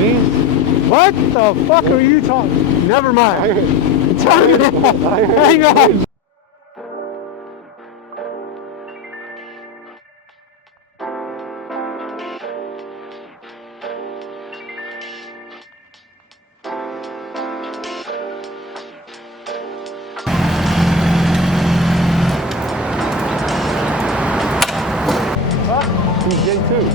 orgies? What the fuck are you talking? Never mind. Hang on. He's gay too.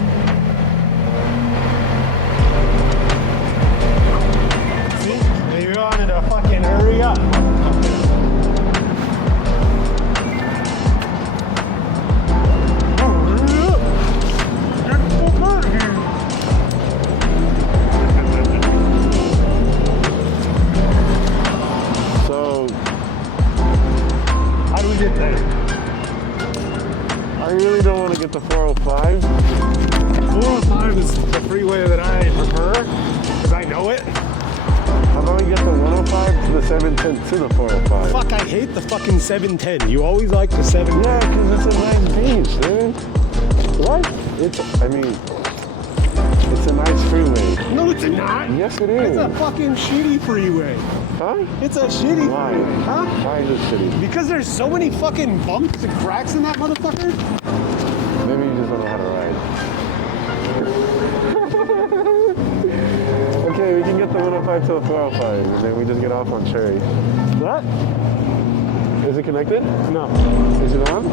See? You wanted to fucking hurry up. So, How do we get there? I really don't want to get the 405. 405 is the freeway that I prefer, because I know it. How about we get the 105 to the 710 to the 405? Fuck, I hate the fucking 710. You always like the 710. Yeah, because it's a nice beach, dude. What? It's a nice freeway. No, it's not. Yes, it is. It's a fucking shitty freeway. Huh? It's a shitty Why? freeway. Huh? Why is it shitty? Because there's so many fucking bumps and cracks in that motherfucker. Maybe you just don't know how to ride. Okay, we can get the 105 to the 405, and then we just get off on Cherry. What? Is it connected? No. Is it on?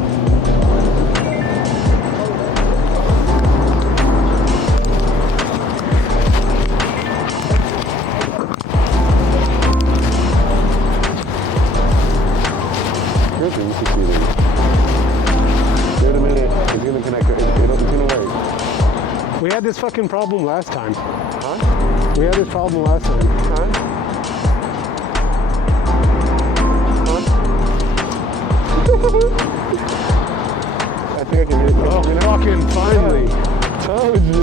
Good, we succeeded. Wait a minute, it's gonna connect, it's gonna work. We had this fucking problem last time. Huh? We had this problem last time. Huh? I think I can hear it. Oh, fucking finally. Told you,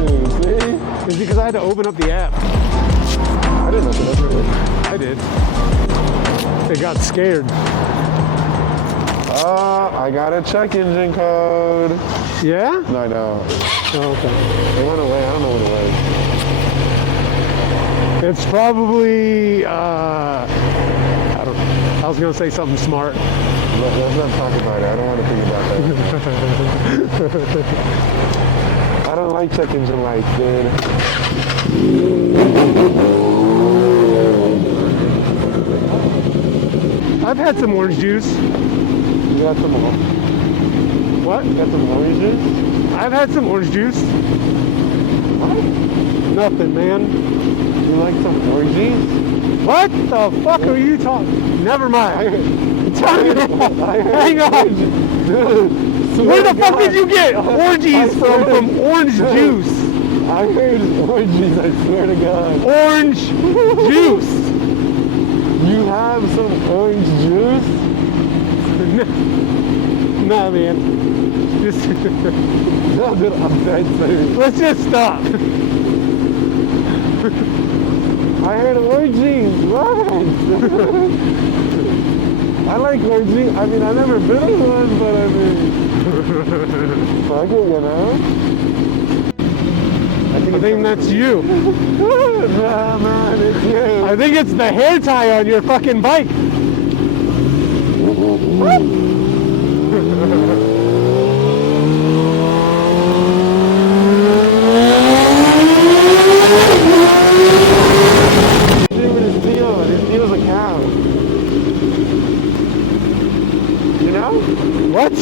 see? It's because I had to open up the app. I didn't open it. I did. It got scared. I got a check engine code. Yeah? No, I don't. Oh, okay. It went away. I don't know what it was. It's probably, I don't know. I was going to say something smart. Let's not talk about it. I don't want to think about that. I don't like check engine lights, dude. I've had some orange juice. You got some more? What? You got some orange juice? I've had some orange juice. What? Nothing, man. You like some orgies? What the fuck are you talking? Never mind. Hang on. Dude, Where the fuck did you get orgies from orange juice? I heard orgies, I swear to God. Orange juice. You have some orange juice? Nah, man. Just No, dude, I'm dead serious. let's just stop. I heard orgies. What? I like orgies. I mean, I've never been to one, but I mean, fuck it, you know? I think that's you. Nah, man, it's you. I think it's the hair tie on your fucking bike. What? I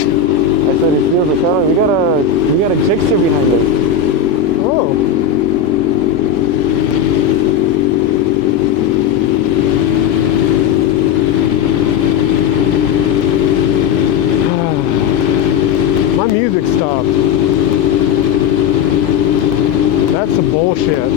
said it feels a car. We got a jigsaw behind us. Oh. My music stopped. That's some bullshit.